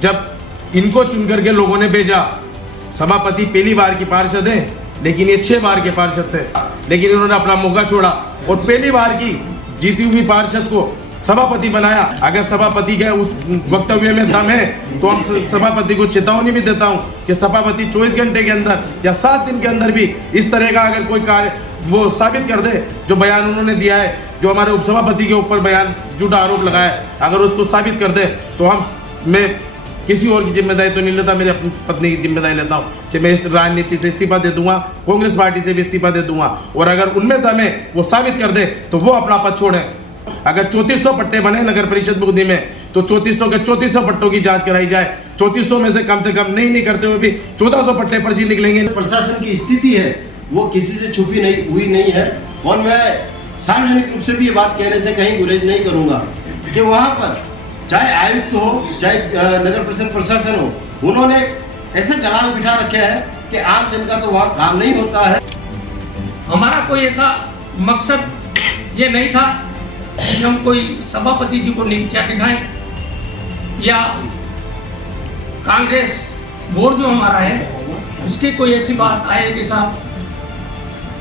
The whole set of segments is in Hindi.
जब इनको चुन करके लोगों ने भेजा, सभापति पहली बार की पार्षद है लेकिन ये 6 बार के पार्षद थे, लेकिन इन्होंने अपना मौका छोड़ा और पहली बार की जीती हुई पार्षद को सभापति बनाया। अगर सभापति के उस वक्तव्य में दम है तो हम सभापति को चेतावनी भी देता हूं कि सभापति 24 घंटे के अंदर या 7 दिन के अंदर भी इस तरह का अगर कोई कार्य वो साबित कर दे, जो बयान उन्होंने दिया है, जो हमारे उपसभापति के ऊपर बयान झूठा आरोप लगाया है, अगर उसको साबित कर दे तो मैं किसी और की जिम्मेदारी तो नहीं लेता, मेरी अपनी पत्नी की जिम्मेदारी लेता हूँ कि मैं इस राजनीति से इस्तीफा दे दूंगा, कांग्रेस पार्टी से भी इस्तीफा दे दूंगा। और अगर उनमें दम है वो साबित कर दे तो वो अपना पद छोड़े। अगर 3400 पट्टे बने नगर परिषद बुगदी में तो 3400 के 3400 पट्टों की जांच कराई जाए। 3400 में से कम नहीं करते हुए भी 1400 पट्टे पर्ची निकलेंगे। प्रशासन की स्थिति है वो किसी से छुपी नहीं है और मैं सार्वजनिक रूप से भी ये बात कहने से कहीं गुरेज नहीं करूंगा कि वहाँ पर चाहे आयुक्त हो चाहे नगर परिषद प्रशासन हो, उन्होंने ऐसे दलाल बिठा रखे हैं कि आम जन का तो वहाँ काम नहीं होता है। हमारा कोई ऐसा मकसद ये नहीं था कि हम कोई सभापति जी को नीचा दिखाएं या कांग्रेस बोर्ड जो हमारा है उसकी कोई ऐसी बात आए जैसा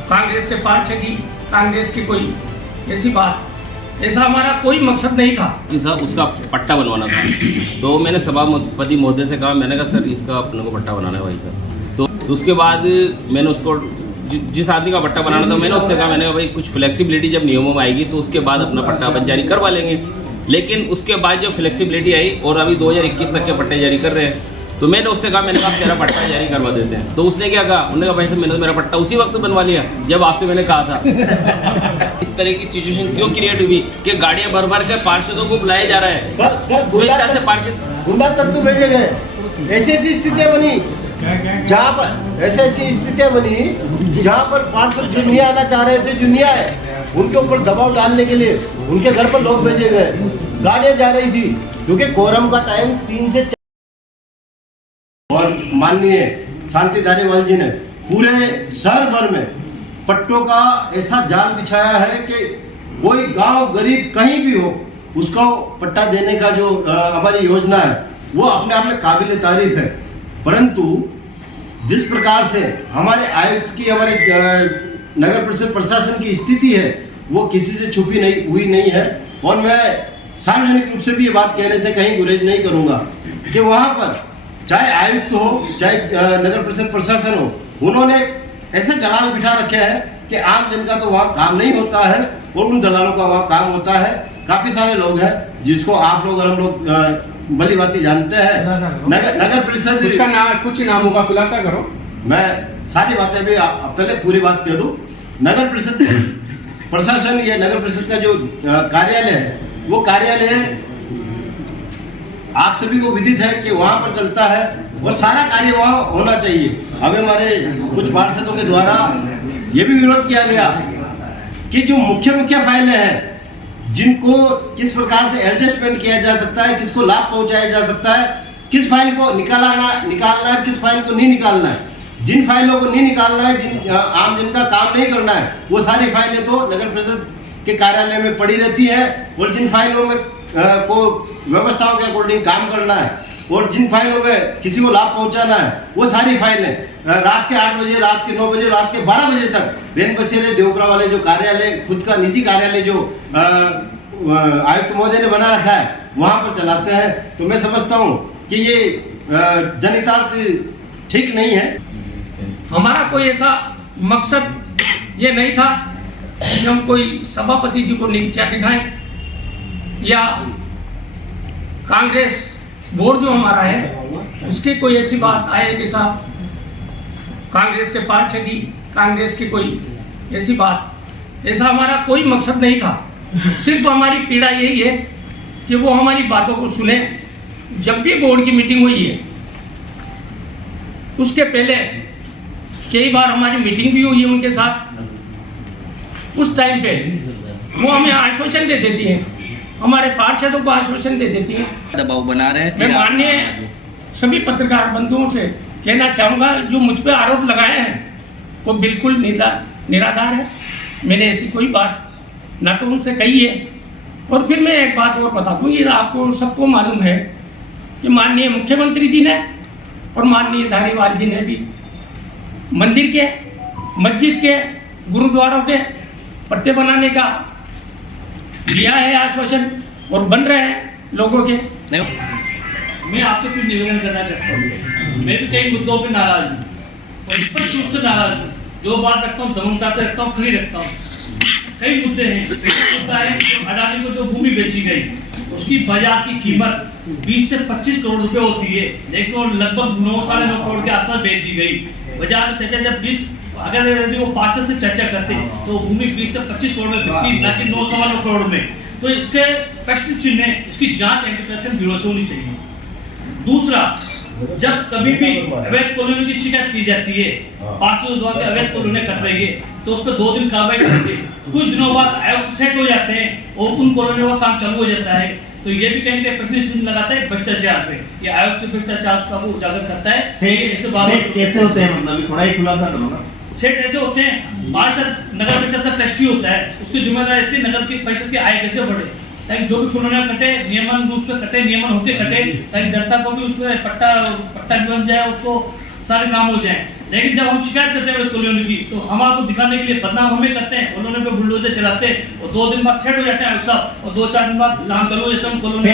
कांग्रेस के पार्षद की कांग्रेस की कोई ऐसी बात, ऐसा हमारा कोई मकसद नहीं था। उसका पट्टा बनवाना था तो मैंने सभापति महोदय से कहा, मैंने कहा सर इसका अपने को पट्टा बनाना है भाई सर। तो उसके बाद मैंने उसको जिस आदमी का पट्टा बनाना था मैंने उससे कहा, मैंने कहा भाई कुछ फ्लेक्सिबिलिटी जब नियमों में आएगी तो उसके बाद अपना पट्टा अपन जारी करवा लेंगे। लेकिन उसके बाद जब फ्लेक्सिबिलिटी आई और अभी 2021 तक के पट्टे जारी कर रहे हैं तो मैंने उससे कहा, मैंने कहा तेरा पट्टा जारी करवा देते हैं। तो उसने क्या कहा, उन्होंने कहा भाई साहब मैंने तो मेरा पट्टा उसी वक्त बनवा लिया जब आपसे मैंने कहा था। इस तरह की सिचुएशन क्यों क्रिएट हुई कि गाड़ियां भर भर के पार्षदों को बुलाया जा रहा है, स्वेच्छा से पार्षद गुंडा तत्व भेजे गए। ऐसी स्थितियां बनी जहाँ पर ऐसी स्थितियां बनी जहाँ पर पार्षद जो नहीं आना चाह रहे थे, जो नहीं आए, उनके ऊपर दबाव डालने के लिए उनके घर पर लोग भेजे गए, गाड़ियां जा रही थी क्योंकि कोरम का टाइम 3 से 4। और माननीय शांति धारीवाल जी ने पूरे शहर भर में पट्टों का ऐसा जाल बिछाया है कि कोई गांव गरीब कहीं भी हो उसको पट्टा देने का जो हमारी योजना है वो अपने आप में काबिल तारीफ है। परंतु जिस प्रकार से हमारे आयुक्त की हमारे नगर परिषद प्रशासन की स्थिति है वो किसी से छुपी नहीं है और मैं सार्वजनिक रूप से भी ये बात कहने से कहीं गुरेज नहीं करूंगा कि वहाँ पर चाहे आयुक्त हो चाहे नगर परिषद प्रशासन हो, उन्होंने ऐसे दलाल बिठा रखे हैं कि आम जन का तो वहाँ काम नहीं होता है और उन दलालों का वहाँ काम होता है। काफी सारे लोग हैं जिसको आप लोग और हम लोग भली भांति जानते हैं। नगर परिषद कुछ नामों का खुलासा करो। मैं सारी बातें भी पहले पूरी बात कह दूं। नगर परिषद प्रशासन या नगर परिषद का जो कार्यालय है वो कार्यालय आप सभी को विदित है कि वहाँ पर चलता है और सारा कार्य वहाँ होना चाहिए। अब हमारे कुछ पार्षदों के द्वारा ये भी विरोध किया गया कि जो मुख्य फाइलें हैं जिनको किस प्रकार से एडजस्टमेंट किया जा सकता है, किसको लाभ पहुंचाया जा सकता है, किस फाइल को निकालना है, किस फाइल को नहीं निकालना है। जिन फाइलों को नहीं निकालना है, जिन आम जिनका काम नहीं करना है, वो सारी फाइलें तो नगर परिषद के कार्यालय में पड़ी रहती है और जिन फाइलों में को व्यवस्थाओं के अकॉर्डिंग काम करना है और जिन फाइलों में किसी को लाभ पहुंचाना है वो सारी फाइलें रात के 8 बजे, रात के 9 बजे, रात के 12 बजे तक रेन बसेरे देवपुरा वाले जो कार्यालय खुद का निजी कार्यालय जो आयुक्त महोदय ने बना रखा है वहां पर चलाते हैं। तो मैं समझता हूं कि ये जनहितार्थ ठीक नहीं है। हमारा कोई ऐसा मकसद ये नहीं था कि हम कोई सभापति जी को नीचा दिखाएं या कांग्रेस बोर्ड जो हमारा है उसकी कोई ऐसी बात आए जैसा कांग्रेस के पार्षद की कांग्रेस की कोई ऐसी बात, ऐसा हमारा कोई मकसद नहीं था। सिर्फ हमारी पीड़ा यही है कि वो हमारी बातों को सुने। जब भी बोर्ड की मीटिंग हुई है उसके पहले कई बार हमारी मीटिंग भी हुई है उनके साथ। उस टाइम पे वो हमें आश्वासन दे देती है, हमारे पार्षदों को आश्वासन दे देती है। दबाव बना रहे हैं। मैं माननीय सभी पत्रकार बंधुओं से कहना चाहूँगा जो मुझ पे आरोप लगाए हैं वो बिल्कुल निराधार है। मैंने ऐसी कोई बात ना तो उनसे कही है। और फिर मैं एक बात और बता दूँ, ये आपको सबको मालूम है कि माननीय मुख्यमंत्री जी ने और माननीय धारीवाल जी ने भी मंदिर के, मस्जिद के, गुरुद्वारों के पट्टे बनाने का दिया है आश्वासन और बन रहे हैं लोगों के। मैं आपसे कुछ निवेदन करना चाहता हूँ। मैं भी कई मुद्दों पे नाराज हूँ और स्पष्ट रूप से नाराज हूँ। जो बात रखता हूँ दमनता से रखता हूँ, खड़ी रखता हूँ। कई मुद्दे हैं। एक मुद्दा है अडानी को जो भूमि बेची गई उसकी बाजार की कीमत 20 से 25 करोड़ रुपए होती है, लेकिन वो लगभग 9 साढ़े 9 करोड़ के आसपास बेच दी गई। बाजार में चर्चा जब 20 अगर यदि वो पार्षद से चर्चा करते तो भूमि 20 से 25 करोड़ में बिकती, ना कि 9 सवा 9 करोड़ में। तो इसके प्रश्न चिन्ह है, इसकी जांच एंटी करप्शन ब्यूरो से होनी चाहिए। दूसरा, जब कभी भी अवैध कॉलोनी की शिकायत की जाती है, पार्षदों द्वारा अवैध कॉलोनी कट रही है, तो उस पर 2 दिन कार्रवाई करते हैं, कुछ दिनों बाद आयुक्त सेट हो जाते हैं और उन कॉलोनियों का काम चालू हो जाता है। तो ये भी कहीं प्रश्न चिन्ह लगाता है भ्रष्टाचार पे। ये आयुक्त भ्रष्टाचार का वो उजागर करता है। सेट कैसे होते हैं, मतलब थोड़ा ही खुलासा करो ना। सेट ऐसे होते हैं, पार्षद नगर परिषद का ट्रस्टी होता है, उसकी जिम्मेदारी रहती है नगर की परिषद की आय कैसे बढ़े, ताकि जो भी कॉलोनियां कटे नियमन रूप से कटे, नियमन होके कटे, ताकि जनता को भी उसमें पट्टा बन जाए, उसको सारे काम हो जाए। लेकिन जब हम शिकायत करते हैं उस कॉलोनी की, तो हम आपको दिखाने के लिए बदनाम हमें करते हैं, कॉलोनी पे बुलडोजर चलाते हैं और 2 दिन बाद सेट हो जाते हैं सब, और 2-4 दिन बाद काम चालू हो जाता है कॉलोनी।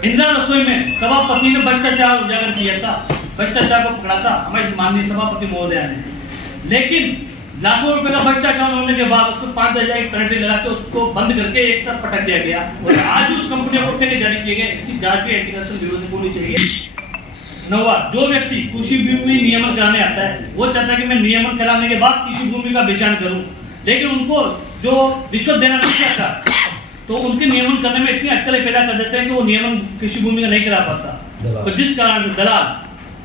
इंदिरा रसोई में सभापति ने भ्रष्टाचार उजागर किया था, भ्रष्टाचार को पकड़ा था हमारे माननीय सभापति महोदय ने। लेकिन लाखों रुपए का भ्रष्टाचार होने के बाद उसको 5,000 की पेनल्टी लगा के उसको बंद करके एक तरफ पटक दिया गया और आज उस कंपनी को ठेके जारी किए गए। इसकी जांच भी एंटी करप्शन ब्यूरो से होनी चाहिए। नौवा, जो व्यक्ति कृषि भूमि नियमन कराने आता है वो चाहता है कि मैं नियमन कराने के बाद कृषि भूमि का बेचान करूं, लेकिन उनको जो रिश्वत देना नहीं चाहता तो उनके नियमन करने में इतनी अटकलें पैदा कर देते हैं कि वो नियमन कृषि भूमि का नहीं करा पाता। तो जिस कारण से दलाल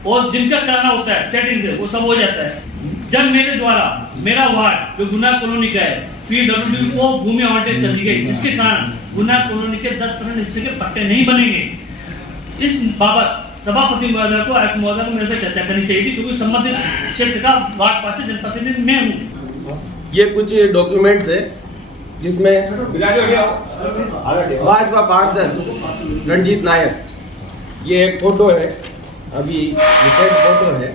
और जिनका कराना होता है सेटिंग से वो सब हो जाता है। जब मेरे द्वारा मेरा वार्ड जो गुना कॉलोनी का है PWD को भूमि आवंटित कर दी गई, जिसके कारण गुना कॉलोनी के 10% हिस्से के पट्टे नहीं बनेंगे। इस बाबत सभापति महोदय को आयुक्त महोदय को मेरे से चर्चा करनी चाहिए थी, क्योंकि संबंधित क्षेत्र का वार्ड पार्षद जनप्रतिनिधि मैं हूँ। ये कुछ डॉक्यूमेंट्स है जिसमें भाजपा पार्षद रणजीत नायक, ये एक फोटो है, अभी रिसेंट फोटो है।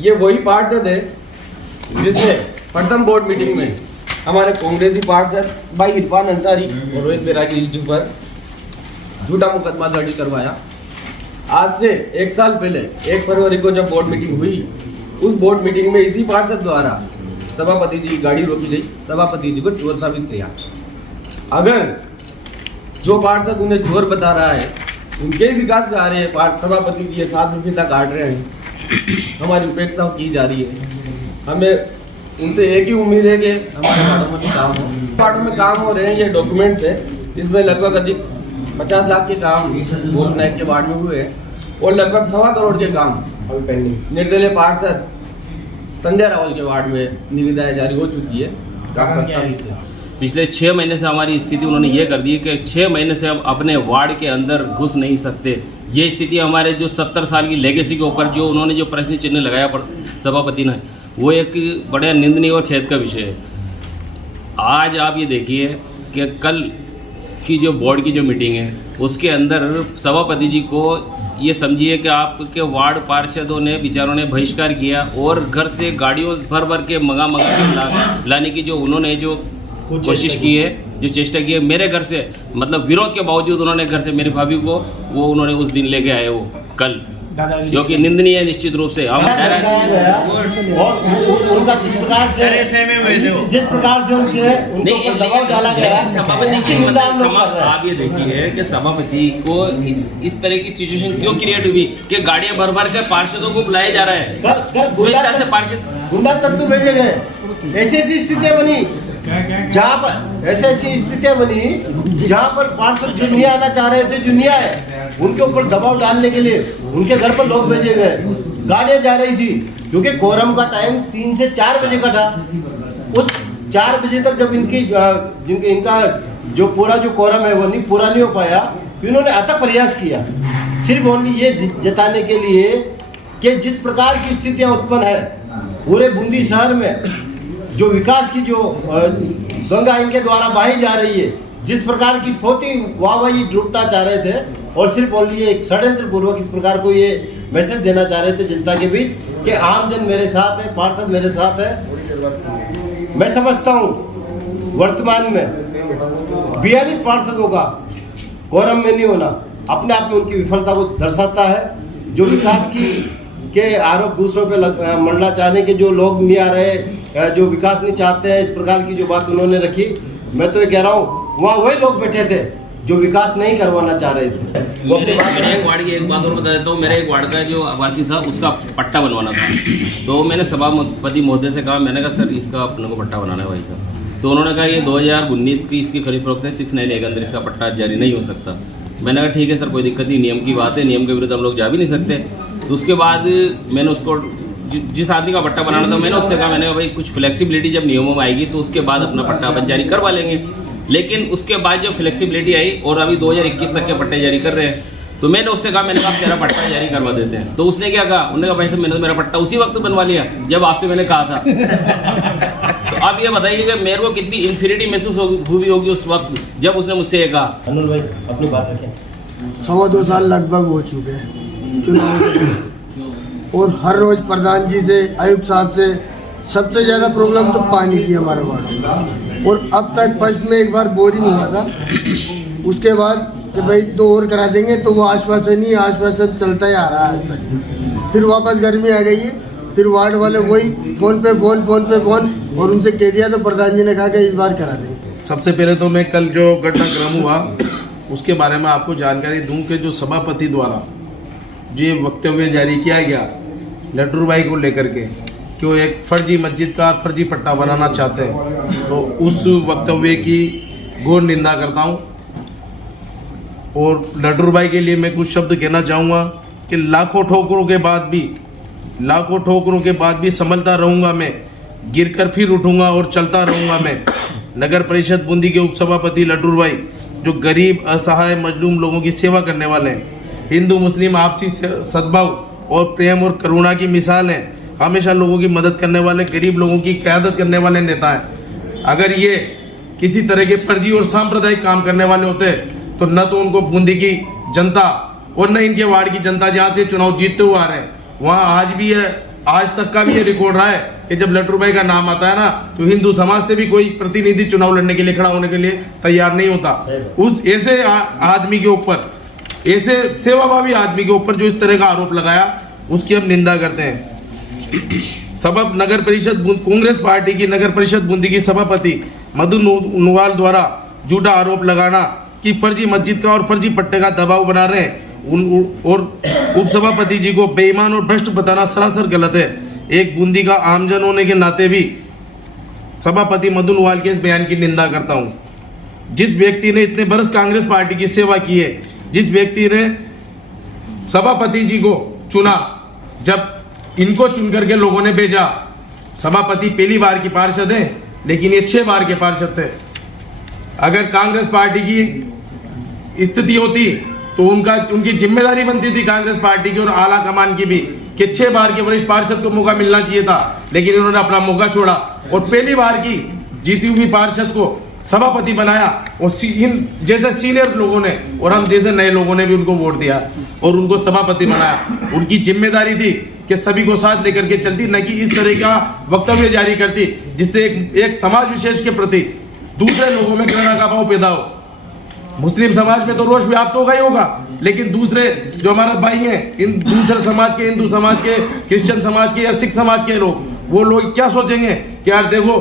ये वही पार्षद है जिसने प्रथम बोर्ड मीटिंग में हमारे कांग्रेसी पार्षद भाई इरफान अंसारी और रोहित बैरागी जी पर झूठा मुकदमा दर्ज करवाया। आज से 1 साल पहले 1 फरवरी को जब बोर्ड मीटिंग हुई, उस बोर्ड मीटिंग में इसी पार्षद द्वारा सभापति जी की गाड़ी रोकी गई, सभापति जी को चोर साबित किया। अगर जो पार्षद उन्हें चोर बता रहा है, उनके विकास का आ रहे हैं, सभापति जी 7 रुपये तक काट रहे हैं, हमारी उपेक्षा की जा रही है। हमें उनसे एक ही उम्मीद है कि हमारे वार्डों में काम हो, वार्डों में काम हो रहे हैं। ये डॉक्यूमेंट्स है, इसमें लगभग अधिक 50 लाख के काम बोल नायक के वार्ड में हुए हैं और लगभग 1.25 करोड़ के काम निर्दलीय पार्षद संध्या रावल के वार्ड में निविदाएं जारी हो चुकी है। पिछले 6 महीने से हमारी स्थिति उन्होंने ये कर दी है कि 6 महीने से हम अपने वार्ड के अंदर घुस नहीं सकते। ये स्थिति हमारे जो 70 साल की लेगेसी के ऊपर जो उन्होंने जो प्रश्न चिन्ह लगाया सभापति ने, वो एक बड़ा निंदनीय और खेद का विषय है। आज आप ये देखिए कि कल की जो बोर्ड की जो मीटिंग है उसके अंदर सभापति जी को ये समझिए कि आपके वार्ड पार्षदों ने विचारों ने बहिष्कार किया और घर से गाड़ियों भर के मंगा के लाने की जो उन्होंने जो कोशिश की है, जो चेष्टा की है, मेरे घर से मतलब विरोध के बावजूद उन्होंने घर से मेरी भाभी को वो उन्होंने उस दिन लेके आए वो कल, जो कि निंदनीय है निश्चित रूप से। हम उनका जिस प्रकार से उनसे दबाव डाला गया, सभापति की आप ये देखिए कि सभापति को इस तरह की सिचुएशन क्यों क्रिएट हुई कि गाड़ियां भर के पार्षदों को बुलाया जा रहा है, स्वेच्छा से पार्षद गुंडा तत्व भेजे गए। ऐसी स्थितियां बनी जहाँ पर स्थितियां बनी जहाँ पर पार्षद जो नहीं आना चाह रहे थे, जो नहीं आए, उनके ऊपर दबाव डालने के लिए उनके घर पर लोग भेजे गए, गाड़ियां जा रही थी, क्योंकि कोरम का टाइम 3 से 4 बजे का था। उस 4 बजे तक जब इनका जो पूरा जो कोरम है वो नहीं पूरा नहीं हो पाया, तो इन्होंने अथक प्रयास किया सिर्फ ओनली ये जताने के लिए कि जिस प्रकार की स्थितियां उत्पन्न है पूरे बूंदी शहर में, जो विकास की जो गंगा इनके द्वारा बहाई जा रही है, जिस प्रकार की थोती वाहवाही लुटना चाह रहे थे और सिर्फ ओनली एक षड्यंत्र पूर्वक इस प्रकार को ये मैसेज देना चाह रहे थे जनता के बीच कि आम जन मेरे साथ है, पार्षद मेरे साथ है। मैं समझता हूँ वर्तमान में 42 पार्षदों का कोरम में नहीं होना अपने आप में उनकी विफलता को दर्शाता है। जो विकास के आरोप दूसरों पे मंडला चाहने के जो लोग नहीं आ रहे, जो विकास नहीं चाहते हैं, इस प्रकार की जो बात उन्होंने रखी, मैं तो ये कह रहा हूँ वहाँ वही लोग बैठे थे जो विकास नहीं करवाना चाह रहे थे। मेरे एक वार्ड की एक बात और बता देता हूँ। मेरे एक वार्ड का जो आवासी था उसका पट्टा बनवाना था, तो मैंने सभापति महोदय से कहा, मैंने कहा सर इसका अपने को पट्टा बनाना है भाई साहब। तो उन्होंने कहा ये 2019 की इसकी खरीद फरोख्त है, 698 के अंदर इसका पट्टा जारी नहीं हो सकता। मैंने कहा ठीक है सर, कोई दिक्कत नहीं, नियम की बात है, नियम के विरुद्ध हम लोग जा भी नहीं सकते। तो उसके बाद मैंने उसको जिस आदमी का पट्टा बनाना था मैंने उससे कहा, मैंने कहा भाई कुछ फ्लेक्सिबिलिटी जब नियमों में आएगी तो उसके बाद अपना पट्टा अपन जारी करवा लेंगे। लेकिन उसके बाद जब फ्लेक्सिबिलिटी आई और अभी 2021 तक के पट्टे जारी कर रहे हैं, तो मैंने उससे कहा, मैंने कहा तेरा पट्टा जारी करवा देते हैं। तो उसने क्या कहा, उन्होंने कहा भाई साहब मैंने तो मेरा पट्टा उसी वक्त बनवा लिया जब आपसे मैंने कहा था। तो आप ये बताइए कि मेरे को कितनी इन्फीरिटी महसूस हुई होगी उस वक्त जब उसने मुझसे ये कहा। अनुल भाई अपनी बात रखें। 2.25 साल लगभग हो चुके हैं चुनाव के, और हर रोज प्रधान जी से, आयुक्त साहब से, सबसे ज़्यादा प्रॉब्लम तो पानी की हमारे वार्ड में। और अब तक फर्स्ट में एक बार बोरिंग हुआ था, उसके बाद कि भाई 2 और करा देंगे, तो वो आश्वासन ही आश्वासन चलता ही आ रहा है आज तक। फिर वापस गर्मी आ गई है, फिर वार्ड वाले वही फोन पे फोन, और उनसे कह दिया तो प्रधान जी ने कहा कि इस बार करा देंगे। सबसे पहले तो मैं कल जो घटनाक्रम हुआ उसके बारे में आपको जानकारी दूं कि जो सभापति द्वारा जो वक्तव्य जारी किया गया लड्डू भाई को लेकर के कि वो एक फर्जी मस्जिद का फर्जी पट्टा बनाना चाहते हैं, तो उस वक्तव्य की घोर निंदा करता हूं। और लड्डू भाई के लिए मैं कुछ शब्द कहना चाहूँगा कि लाखों ठोकरों के बाद भी संभलता रहूँगा मैं, गिरकर फिर उठूँगा और चलता रहूँगा मैं। नगर परिषद बूंदी के उपसभापति लड्डू भाई जो गरीब, असहाय, मजलूम लोगों की सेवा करने वाले हैं, हिंदू मुस्लिम आपसी सद्भाव और प्रेम और करुणा की मिसाल हैं, हमेशा लोगों की मदद करने वाले, गरीब लोगों की क़यादत करने वाले नेता हैं। अगर ये किसी तरह के फर्जी और सांप्रदायिक काम करने वाले होते तो न तो उनको बूंदी की जनता और न इनके वार्ड की जनता जहाँ से चुनाव जीतते हुए आ रहे हैं वहाँ आज भी है, आज तक का भी ये रिकॉर्ड रहा है कि जब लड्डू भाई का नाम आता है ना तो हिंदू समाज से भी कोई प्रतिनिधि चुनाव लड़ने के लिए खड़ा होने के लिए तैयार नहीं होता। उस ऐसे आदमी के ऊपर, ऐसे सेवाभावी आदमी के ऊपर जो इस तरह का आरोप लगाया उसकी हम निंदा करते हैं। सबब नगर परिषद कांग्रेस पार्टी की नगर परिषद बूंदी की सभापति मधु नुवाल द्वारा झूठा आरोप लगाना कि फर्जी मस्जिद का और फर्जी पट्टे का दबाव बना रहे हैं और उपसभापति जी को बेईमान और भ्रष्ट बताना सरासर गलत है। एक बूंदी का आमजन होने के नाते भी सभापति मधु नुवाल के इस बयान की निंदा करता हूं। जिस व्यक्ति ने इतने बरस कांग्रेस पार्टी की सेवा की है, जिस व्यक्ति ने सभापति जी को चुना, जब इनको चुन करके लोगों ने भेजा, सभापति पहली बार की पार्षद है लेकिन ये 6 बार के पार्षद थे। अगर कांग्रेस पार्टी की स्थिति होती तो उनकी जिम्मेदारी बनती थी कांग्रेस पार्टी की और आला कमान की भी कि 6 बार के वरिष्ठ पार्षद को मौका मिलना चाहिए था, लेकिन इन्होंने अपना मौका छोड़ा और पहली बार की जीती हुई पार्षद को सभापति बनाया। और इन जैसे सीनियर लोगों ने और हम जैसे नए लोगों ने भी उनको वोट दिया और उनको सभापति बनाया। उनकी जिम्मेदारी थी कि सभी को साथ लेकर के चलती, न कि इस तरह का वक्तव्य जारी करती जिससे एक समाज विशेष के प्रति दूसरे लोगों में घृणा का भाव पैदा हो। मुस्लिम समाज में तो रोष व्याप्त होगा ही होगा, लेकिन दूसरे जो हमारे भाई हैं, इन दूसरे समाज के, हिंदू समाज के, क्रिश्चियन समाज के या सिख समाज के लोग, वो लोग क्या सोचेंगे कि यार देखो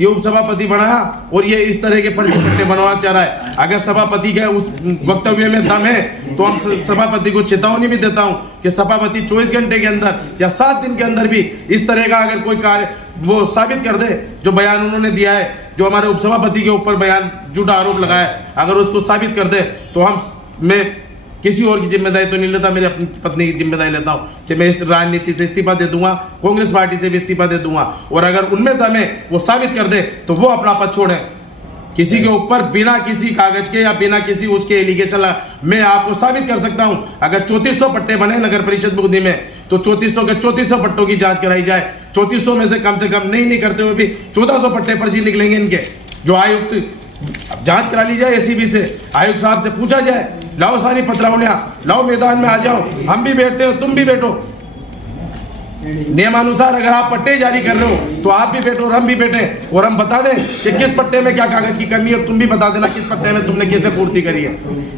ये उपसभापति बनाया और ये इस तरह के फर्जी पट्टे बनवाना चाह रहा है। अगर सभापति के उस वक्तव्य में दम है तो हम सभापति को चेतावनी भी देता हूं कि सभापति 24 घंटे के अंदर या 7 दिन के अंदर भी इस तरह का अगर कोई कार्य वो साबित कर दे, जो बयान उन्होंने दिया है, जो हमारे उपसभापति के ऊपर बयान झूठा आरोप लगाया है, अगर उसको साबित कर दे तो मैं किसी और की जिम्मेदारी तो नहीं लेता, मेरी अपनी पत्नी की जिम्मेदारी लेता हूं कि मैं इस राजनीति से इस्तीफा दे दूंगा, कांग्रेस पार्टी से भी इस्तीफा दे दूंगा। और अगर उनमें दम है वो साबित कर दे तो वो अपना पद छोड़े। किसी के ऊपर बिना किसी कागज के या बिना किसी उसके एलिगेशन मैं आपको साबित कर सकता हूं। अगर 3400 पट्टे बने नगर परिषद बूंदी में तो 3400 के 3400 पट्टों की जांच कराई जाए। 3400 में से कम नहीं करते हुए भी 1400 पट्टे फर्जी निकलेंगे इनके। जो आयुक्त जांच करा ली जाए एसीबी से, आयुक्त साहब से पूछा जाए, लाओ सारी पत्रावलियां, लाओ मैदान में आ जाओ, हम भी बैठते हो, तुम भी बैठो। नियमानुसार अगर आप पट्टे जारी कर रहे हो तो आप भी बैठो और हम भी बैठे, और हम बता दें कि किस पट्टे में क्या कागज की कमी है, और तुम भी बता देना किस पट्टे में तुमने कैसे पूर्ति करी है।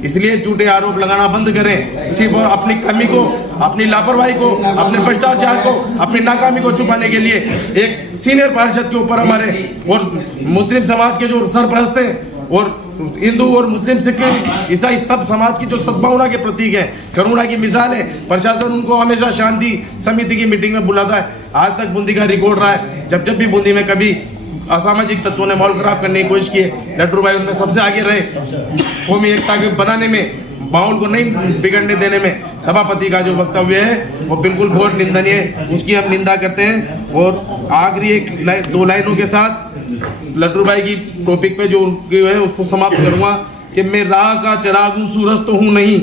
इसलिए झूठे आरोप लगाना बंद करें, सिर्फ और अपनी कमी को, अपनी लापरवाही को, अपने भ्रष्टाचार को, अपनी नाकामी को छुपाने के लिए एक सीनियर पार्षद के ऊपर हमारे और मुस्लिम समाज के जो सरपरस्त हैं और हिंदू और मुस्लिम, सिख, ईसाई सब समाज की जो सद्भावना के प्रतीक है, करुणा की मिसाल है, प्रशासन उनको हमेशा शांति समिति की मीटिंग में बुलाता है। आज तक बूंदी का रिकॉर्ड रहा है, जब जब भी बूंदी में कभी असामाजिक तत्वों ने माहौल खराब करने की कोशिश की है, लड्डू भाई उनमें सबसे आगे रहे। कौमी एकता के बनाने में, माहौल को नहीं बिगड़ने देने में सभापति का जो वक्तव्य है वो बिल्कुल घोर निंदनीय है, उसकी हम निंदा करते हैं। और आखिरी दो लाइनों के साथ लड्डू भाई की टॉपिक पे जो उनकी है उसको समाप्त करूंगा कि मैं राह का चिराग हूँ, सूरज तो हूँ नहीं,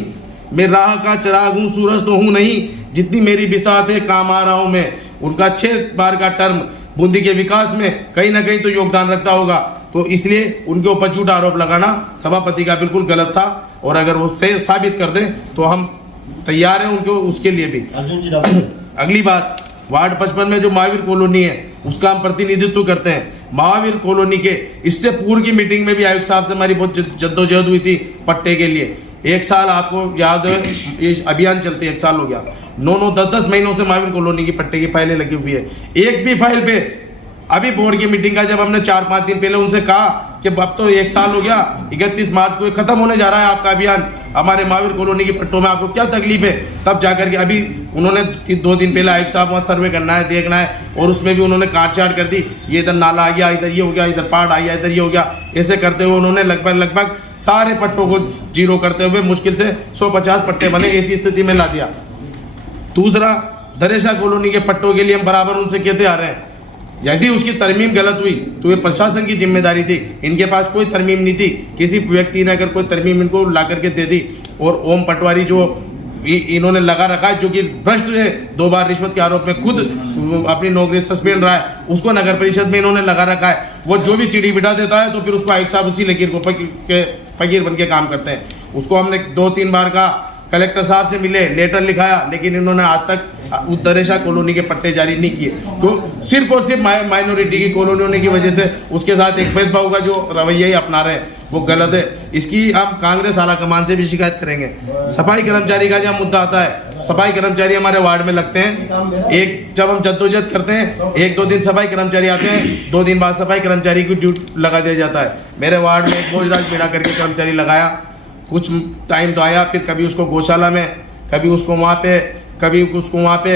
मैं राह का चिराग हूँ, सूरज तो हूँ नहीं, जितनी मेरी बिसात है काम आ रहा हूँ मैं। उनका 6 बार का टर्म बूंदी के विकास में कहीं ना कहीं तो योगदान रखता होगा, तो इसलिए उनके ऊपर झूठा आरोप लगाना सभापति का बिल्कुल गलत था, और अगर वो सही साबित कर दें तो हम तैयार हैं उनको उसके लिए भी। अगली बात, वार्ड 55 में जो महावीर कॉलोनी है उसका हम प्रतिनिधित्व करते हैं। महावीर कॉलोनी के इससे पूर्व की मीटिंग में भी आयुक्त साहब से हमारी बहुत जद्दोजहद हुई थी पट्टे के लिए। 1 साल आपको याद है, ये अभियान चलते 1 साल हो गया, 9-9, 10-10 महीनों से महावीर कॉलोनी की पट्टे की फाइलें लगी हुई है। एक भी फाइल पे अभी बोर्ड की मीटिंग का जब हमने 4-5 दिन पहले उनसे कहा कि अब तो 1 साल हो गया, 31 मार्च को खत्म होने जा रहा है आपका अभियान, हमारे महावीर कॉलोनी की पट्टों में आपको क्या तकलीफ है, तब जाकर के अभी उन्होंने 2 दिन पहले आयुक्त साहब वहाँ सर्वे करना है, देखना है, और उसमें भी उन्होंने काट छाट कर दी। ये इधर नाला आ गया, इधर ये हो गया, इधर पहाड़ आ गया, इधर ये हो गया, ऐसे करते हुए उन्होंने लगभग सारे पट्टों को जीरो करते हुए मुश्किल से 150 पट्टे बने, ऐसी स्थिति में ला दिया। दूसरा, दरेशा कॉलोनी के पट्टों के लिए हम बराबर उनसे कहते आ रहे हैं, यदि उसकी तरमीम गलत हुई तो ये प्रशासन की जिम्मेदारी थी, इनके पास कोई तरमीम नहीं थी। किसी व्यक्ति ने अगर कोई तरमीम इनको ला करके दे दी, और ओम पटवारी जो इन्होंने लगा रखा है, जो कि भ्रष्ट है, 2 बार रिश्वत के आरोप में खुद अपनी नौकरी सस्पेंड रहा है, उसको नगर परिषद में इन्होंने लगा रखा है। वो जो भी चिड़ी बिठा देता है तो फिर उसको आयुक्त साहब उसी लकीर को फकीर बन के काम करते हैं। उसको हमने 2-3 बार का कलेक्टर साहब से मिले, लेटर लिखाया, लेकिन इन्होंने आज तक उस दरेशा कॉलोनी के पट्टे जारी नहीं किए। तो सिर्फ और सिर्फ माइनॉरिटी की कॉलोनी होने की वजह से उसके साथ एक भेदभाव का जो रवैया ही अपना रहे हैं वो गलत है। इसकी हम कांग्रेस आला कमान से भी शिकायत करेंगे। सफाई कर्मचारी का जब मुद्दा आता है, सफाई कर्मचारी हमारे वार्ड में लगते हैं, जब हम जद्दोजहद करते हैं 1-2 दिन सफाई कर्मचारी आते हैं, 2 दिन बाद सफाई कर्मचारी की ड्यूटी लगा दिया जाता है। मेरे वार्ड में भोजराज मीणा करके कर्मचारी लगाया, कुछ टाइम तो आया, फिर कभी उसको गौशाला में, कभी उसको वहाँ पे, कभी उसको वहाँ पे।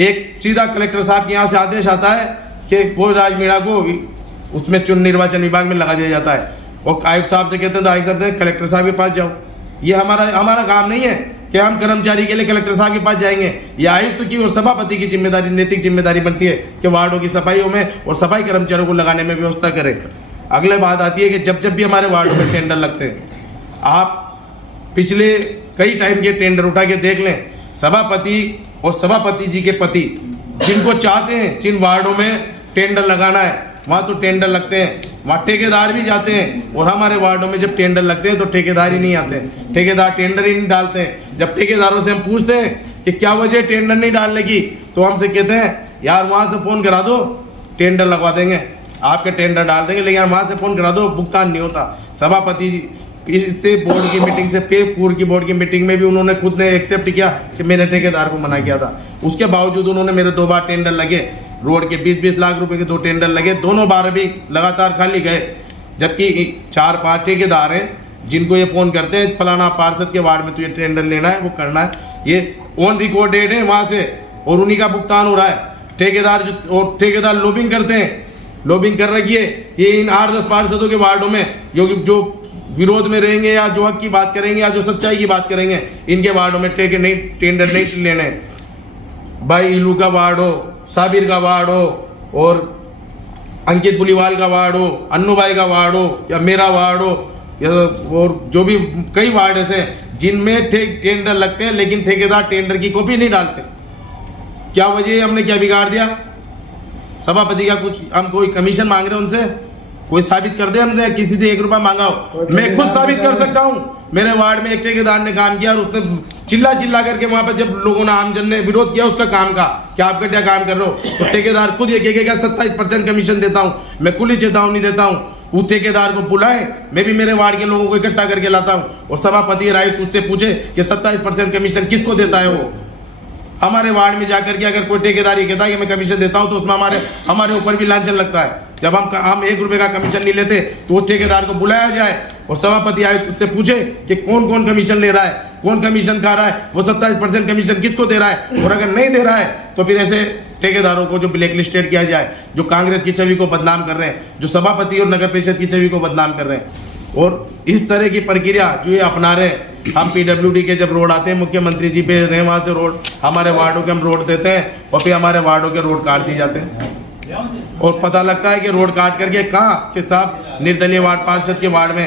एक सीधा कलेक्टर साहब के यहाँ से आदेश आता है कि भोजराज मीणा को उसमें निर्वाचन विभाग में लगा दिया जाता है, और आयुक्त साहब से कहते हैं तो आयुक्त साहब कलेक्टर साहब के पास जाओ। ये हमारा काम नहीं है कि हम कर्मचारी के लिए कलेक्टर साहब के पास जाएंगे। ये आयुक्त की और सभापति की जिम्मेदारी, नैतिक जिम्मेदारी बनती है कि वार्डों की सफाइयों में और सफाई कर्मचारियों को लगाने में व्यवस्था करें। अगले बात आती है कि जब भी हमारे वार्डों में टेंडर लगते हैं, आप पिछले कई टाइम के टेंडर उठा के देख लें, सभापति और सभापति जी के पति जिनको चाहते हैं जिन वार्डों में टेंडर लगाना है वहाँ तो टेंडर लगते हैं, वहाँ ठेकेदार भी जाते हैं, और हमारे वार्डों में जब टेंडर लगते हैं तो ठेकेदार ही नहीं आते हैं, ठेकेदार टेंडर ही नहीं डालते हैं। जब ठेकेदारों से हम पूछते हैं कि क्या वजह टेंडर नहीं डालने की, तो हमसे कहते हैं यार वहाँ से फ़ोन करा दो, टेंडर लगवा देंगे, आपके टेंडर डाल देंगे, लेकिन वहाँ से फ़ोन करा दो, भुगतान नहीं होता। सभापति इससे बोर्ड की मीटिंग से फिर पूर्व की बोर्ड की मीटिंग में भी उन्होंने खुद ने एक्सेप्ट किया कि मैंने ठेकेदार को मना किया था। उसके बावजूद उन्होंने मेरे 2 बार टेंडर लगे, रोड के 20-20 लाख रुपए के 2 टेंडर लगे, दोनों बार अभी लगातार खाली गए। जबकि 4-5 ठेकेदार हैं जिनको ये फ़ोन करते हैं फलाना पार्षद के वार्ड में तो ये टेंडर लेना है, वो करना है, ये ऑन रिकॉर्डेड है वहाँ से, और उन्हीं का भुगतान हो रहा है। ठेकेदार लॉबिंग करते हैं, लॉबिंग कर रखी है ये इन 8-10 पार्षदों के वार्डों में, जो विरोध में रहेंगे या जो हक की बात करेंगे या जो सच्चाई की बात करेंगे, इनके वार्डों में टेंडर नहीं लेने। भाई इलू का वार्ड हो, साबिर का वार्ड हो, और अंकित बुलीवाल का वार्ड हो, अन्नू भाई का वार्ड हो, या मेरा वार्ड हो, या और जो भी कई वार्ड ऐसे हैं जिनमें टेंडर लगते हैं लेकिन ठेकेदार टेंडर की कॉपी नहीं डालते। क्या वजह है? हमने क्या बिगाड़ दिया? सभापति का कुछ हम कोई कमीशन मांग रहे हैं उनसे? कोई साबित कर दे, हमने किसी से 1 रुपया मांगा हो। मैं खुद साबित कर सकता हूँ। मेरे वार्ड में एक ठेकेदार ने काम किया और उसने चिल्ला करके वहां पर जब लोगों ने आमजन ने विरोध किया उसका काम का, क्या आप क्या काम कर रहे हो, तो ठेकेदार खुद ये कहेगा 27% कमीशन देता हूँ, मैं कुल ही चेतावनी देता हूँ। उस ठेकेदार को बुलाए, मैं भी मेरे वार्ड के लोगों को इकट्ठा करके लाता हूँ और सभापति राय उससे पूछे कि 27% कमीशन किसको देता है वो। हमारे वार्ड में जाकर के अगर कोई ठेकेदार ये कहता है कि मैं कमीशन देता हूं तो उसमें हमारे ऊपर भी लांछन लगता है। जब हम 1 रुपए का कमीशन नहीं लेते तो उस ठेकेदार को बुलाया जाए और सभापति आयुक्त उससे पूछे कि कौन कौन कमीशन ले रहा है, कौन कमीशन खा रहा है, वो 27% कमीशन किसको दे रहा है, और अगर नहीं दे रहा है तो फिर ऐसे ठेकेदारों को जो ब्लैक लिस्टेड किया जाए, जो कांग्रेस की छवि को बदनाम कर रहे हैं, जो सभापति और नगर परिषद की छवि को बदनाम कर रहे हैं। और इस तरह की प्रक्रिया जो ये अपना रहे हैं, हम PWD के जब रोड आते हैं, मुख्यमंत्री जी पे रहे वहाँ से रोड हमारे वार्डों के हम रोड देते हैं और फिर हमारे वार्डों के रोड काट दिए जाते हैं और पता लगता है कि रोड काट करके कहाँ कि साहब निर्दलीय वार्ड पार्षद के वार्ड में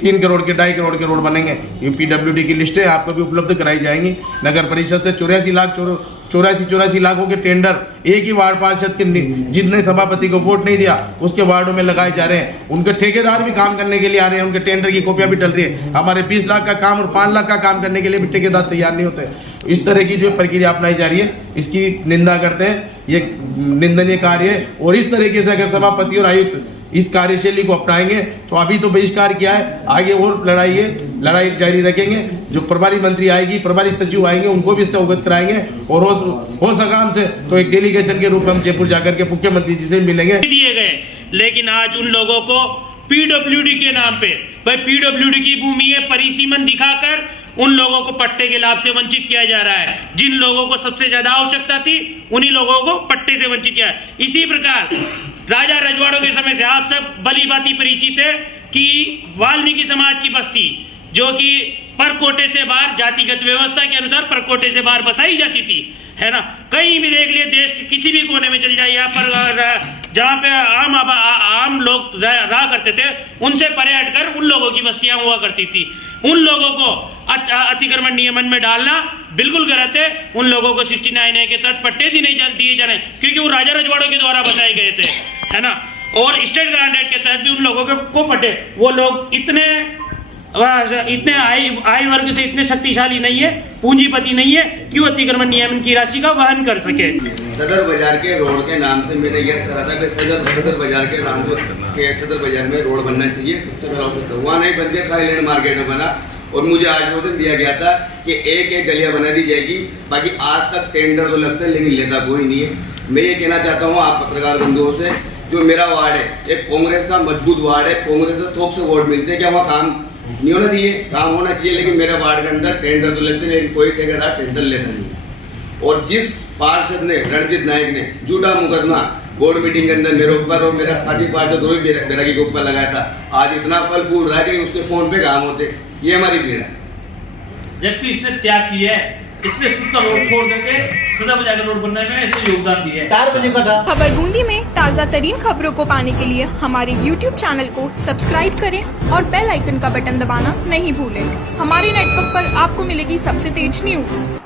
3 करोड़ के 2.5 करोड़ के रोड बनेंगे। ये PWD की लिस्टें आपको भी उपलब्ध कराई जाएंगी। नगर परिषद से 84 लाखों के टेंडर एक ही वार्ड पार्षद के जितने सभापति को वोट नहीं दिया उसके वार्डों में लगाए जा रहे हैं। उनके ठेकेदार भी काम करने के लिए आ रहे हैं, उनके टेंडर की कॉपियां भी डल रही है। हमारे 20 लाख का काम और 5 लाख का काम करने के लिए भी ठेकेदार तैयार नहीं होते। इस तरह की जो प्रक्रिया अपनाई जा रही है इसकी निंदा करते हैं, ये निंदनीय कार्य है। और इस तरीके से अगर सभापति और आयुक्त इस कार्यशैली को अपनाएंगे तो अभी तो बहिष्कार किया है, आगे और लड़ाई जारी रखेंगे। जो प्रभारी मंत्री आएगी, प्रभारी सचिव आएंगे, उनको भी इससे अवगत कराएंगे और हो सका हमसे तो एक डेलीगेशन के रूप में हम जयपुर जाकर के मुख्यमंत्री जी से मिलेंगे। दिए गए, लेकिन आज उन लोगों को PWD के नाम पे, भाई PWD की भूमि है, परिसीमन दिखाकर उन लोगों को पट्टे के लाभ से वंचित किया जा रहा है। जिन लोगों को सबसे ज्यादा आवश्यकता थी उन्हीं लोगों को पट्टे से वंचित किया। इसी प्रकार राजा रजवाड़ों के समय से आप सब भली भांति परिचित है कि वाल्मीकि समाज की बस्ती जो कि परकोटे से बाहर जातिगत व्यवस्था के अनुसार परकोटे से बाहर बसाई जाती थी, है ना। कहीं भी देख लिए देश के किसी भी कोने में चल जाए, यहाँ पर जहाँ पे आम लोग रहा करते थे उनसे परे हटकर उन लोगों की बस्तियां हुआ करती थी। उन लोगों को अतिक्रमण नियमन में डालना बिल्कुल गलत है। उन लोगों को 69A के तहत पट्टे दिए जा रहे हैं क्योंकि वो राजा रजवाड़ों के द्वारा बताए गए थे, है ना। और स्टेट ग्रांटेड के तहत भी उन लोगों को पट्टे, वो लोग इतने आय वर्ग से इतने शक्तिशाली नहीं है, पूंजीपति नहीं है कि वो अतिक्रमण नियमन की राशि का वहन कर सके। सदर बाजार के रोड के नाम से मैंने यह कहा था कि सदर बाजार के नाम के सदर बाजार में रोड बनना चाहिए। सबसे पहला आवश्यकता हुआ नहीं बन गया, थाईलैंड मार्केट में बना और मुझे आश्वासन दिया गया था कि एक गलियां बना दी जाएगी। बाकी आज तक टेंडर तो लगते हैं लेकिन लेता कोई नहीं है। मैं ये कहना चाहता हूँ आप पत्रकार बंधुओं से, जो मेरा वार्ड है एक कांग्रेस का मजबूत वार्ड है, कांग्रेस से थोक से वोट मिलते हैं, क्या वहाँ काम नहीं होना चाहिए? काम होना चाहिए। लेकिन मेरे वार्ड के अंदर टेंडर तो लगते हैं, कोई ठेकेदार टेंडर लेता नहीं। और जिस पार्षद ने, रणजीत नायक ने झूठा मुकदमा बोर्ड मीटिंग के अंदर मेरे ऊपर और मेरा साथी पार्षद रोहित बैरागी के ऊपर लगाया था, आज इतना फल फूल रहा है कि उसके फोन पे काम होते। ये हमारी भीड़ है। जबकि इसने त्याग किया है, इसने खुद का रोड छोड़ करके सदर बाजार रोड बनने में इसने योगदान दिया है। 4 बजे का था। खबर बूंदी में ताज़ा तरीन खबरों को पाने के लिए हमारे YouTube चैनल को सब्सक्राइब करें और बेल आइकन का बटन दबाना नहीं भूलें। हमारे नेटवर्क पर आपको मिलेगी सबसे तेज न्यूज।